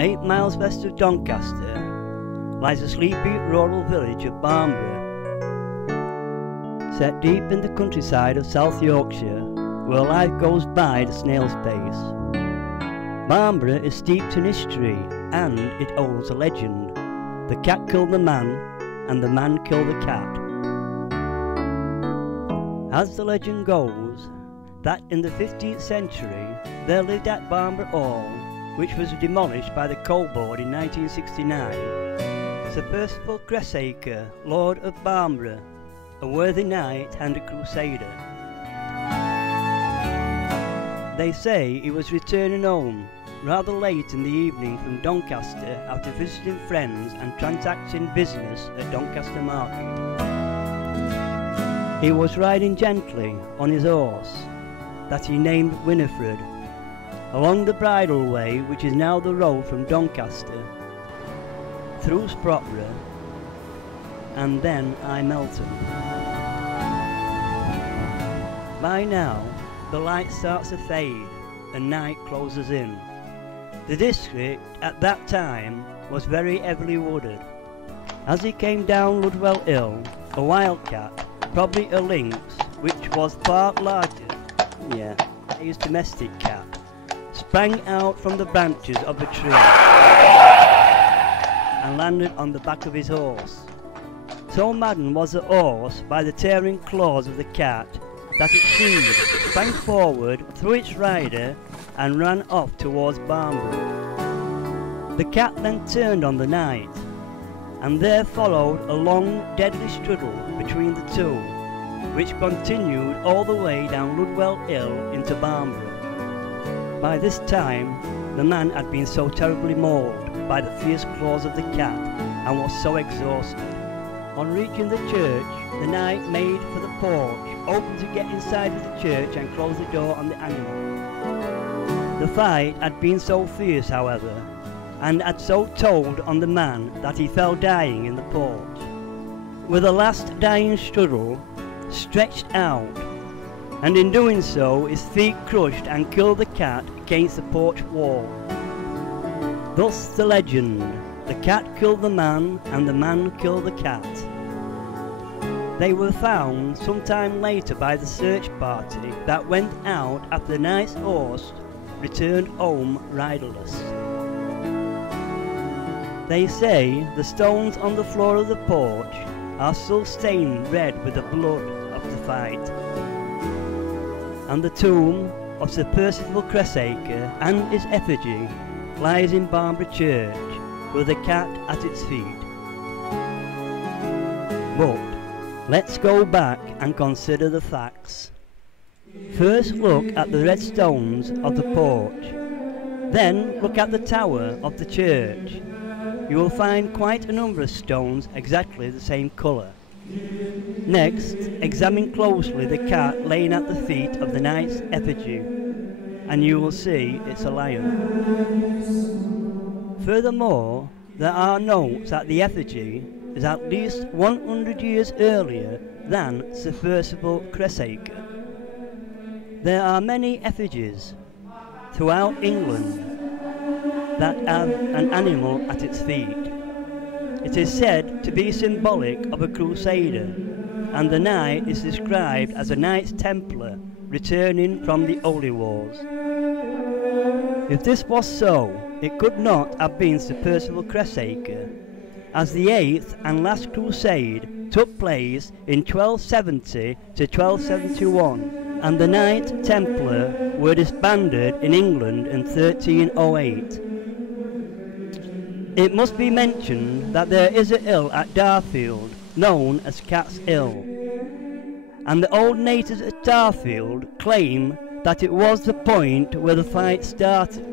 8 miles west of Doncaster lies the sleepy rural village of Barnbourgh. Set deep in the countryside of South Yorkshire, where life goes by at a snail's pace. Barnbourgh is steeped in history, and it holds a legend. The cat killed the man, and the man killed the cat. As the legend goes, that in the 15th century there lived at Barnbourgh Hall, which was demolished by the Coal Board in 1969, Sir Percival Cressacre, Lord of Barnbourgh, a worthy knight and a crusader. They say he was returning home rather late in the evening from Doncaster after visiting friends and transacting business at Doncaster Market. He was riding gently on his horse, that he named Winifred, along the bridleway which is now the road from Doncaster, through Sprotborough, and then Melton. By now, the light starts to fade and night closes in. The district at that time was very heavily wooded. As he came down Ludwell Hill, a wildcat, probably a lynx, which was far larger, his domestic cat, sprang out from the branches of a tree and landed on the back of his horse. So maddened was the horse by the tearing claws of the cat that it sheared, sprang forward, threw its rider, and ran off towards Barnbourgh. The cat then turned on the knight, and there followed a long, deadly struggle between the two, which continued all the way down Ludwell Hill into Barnbourgh. By this time, the man had been so terribly mauled by the fierce claws of the cat and was so exhausted. On reaching the church, the knight made for the porch, hoping to get inside of the church and close the door on the animal. The fight had been so fierce, however, and had so told on the man that he fell dying in the porch. With a last dying struggle, stretched out, and in doing so his feet crushed and killed the cat against the porch wall. Thus the legend: the cat killed the man and the man killed the cat. They were found sometime later by the search party that went out after the knight's horse returned home riderless. They say the stones on the floor of the porch are still stained red with the blood of the fight, and the tomb of Sir Percival Cressacre and his effigy lies in Barnbourgh Church, with a cat at its feet. But let's go back and consider the facts. First look at the red stones of the porch, then look at the tower of the church. You will find quite a number of stones exactly the same colour. Next, examine closely the cat laying at the feet of the knight's effigy, and you will see it's a lion. Furthermore, there are notes that the effigy is at least 100 years earlier than Sir Percival Cressacre. There are many effigies throughout England that have an animal at its feet. It is said to be symbolic of a crusader, and the knight is described as a Knights Templar returning from the Holy Wars. If this was so, it could not have been Sir Percival Cressacre, as the 8th and last crusade took place in 1270 to 1271, and the Knights Templar were disbanded in England in 1308. It must be mentioned that there is a hill at Darfield known as Cat's Hill, and the old natives at Darfield claim that it was the point where the fight started.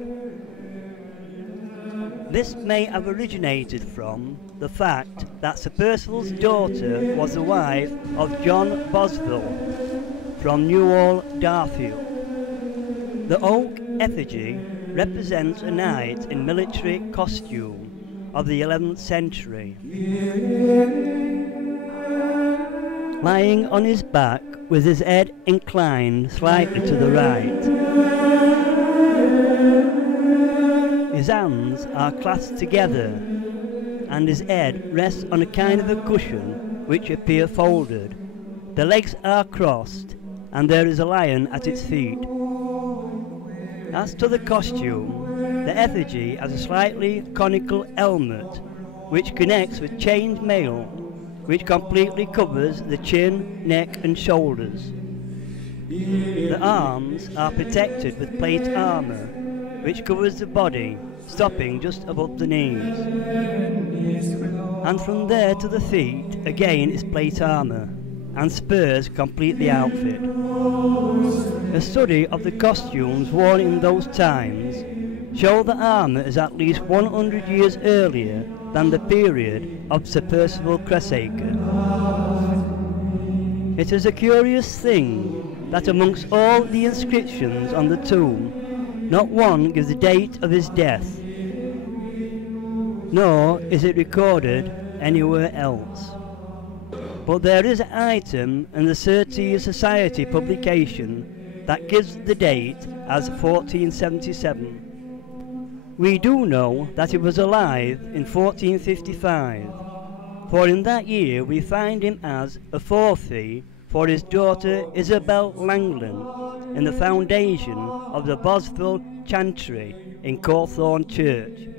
This may have originated from the fact that Sir Percival's daughter was the wife of John Bosville from Newhall, Darfield. The oak effigy represents a knight in military costume of the 11th century, lying on his back with his head inclined slightly to the right. His His hands are clasped together, and his head rests on a kind of a cushion which appear folded. The legs are crossed, and there is a lion at its feet. As to the costume, the effigy has a slightly conical helmet, which connects with chain mail, which completely covers the chin, neck and shoulders. The arms are protected with plate armour, which covers the body, stopping just above the knees. And from there to the feet again is plate armour, and spurs complete the outfit. A study of the costumes worn in those times show the armour is at least 100 years earlier than the period of Sir Percival Cressacre. It is a curious thing that amongst all the inscriptions on the tomb, not one gives the date of his death, nor is it recorded anywhere else. But there is an item in the Surtees Society publication that gives the date as 1477. We do know that he was alive in 1455, for in that year we find him as a forfeit for his daughter Isabel Langland in the foundation of the Bosville Chantry in Cawthorne Church.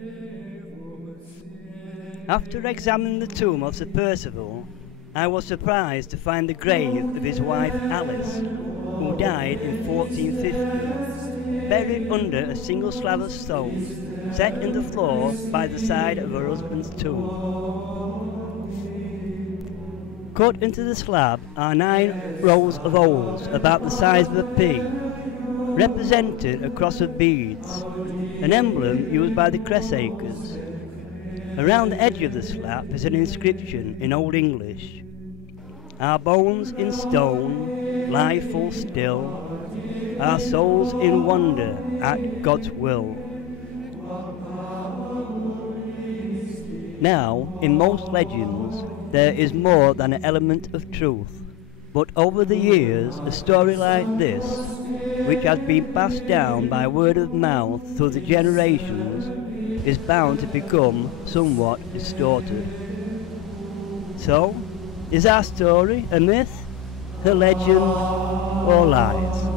After examining the tomb of Sir Percival, I was surprised to find the grave of his wife Alice, who died in 1450, buried under a single slab of stone set in the floor by the side of her husband's tomb. Cut into the slab are 9 rows of holes about the size of a pea, representing a cross of beads, an emblem used by the Cressacres. Around the edge of the slab is an inscription in Old English: "Our bones in stone lie full still, our souls in wonder at God's will." Now, in most legends, there is more than an element of truth, but over the years a story like this, which has been passed down by word of mouth through the generations, is bound to become somewhat distorted. So, is our story a myth, a legend, or lies?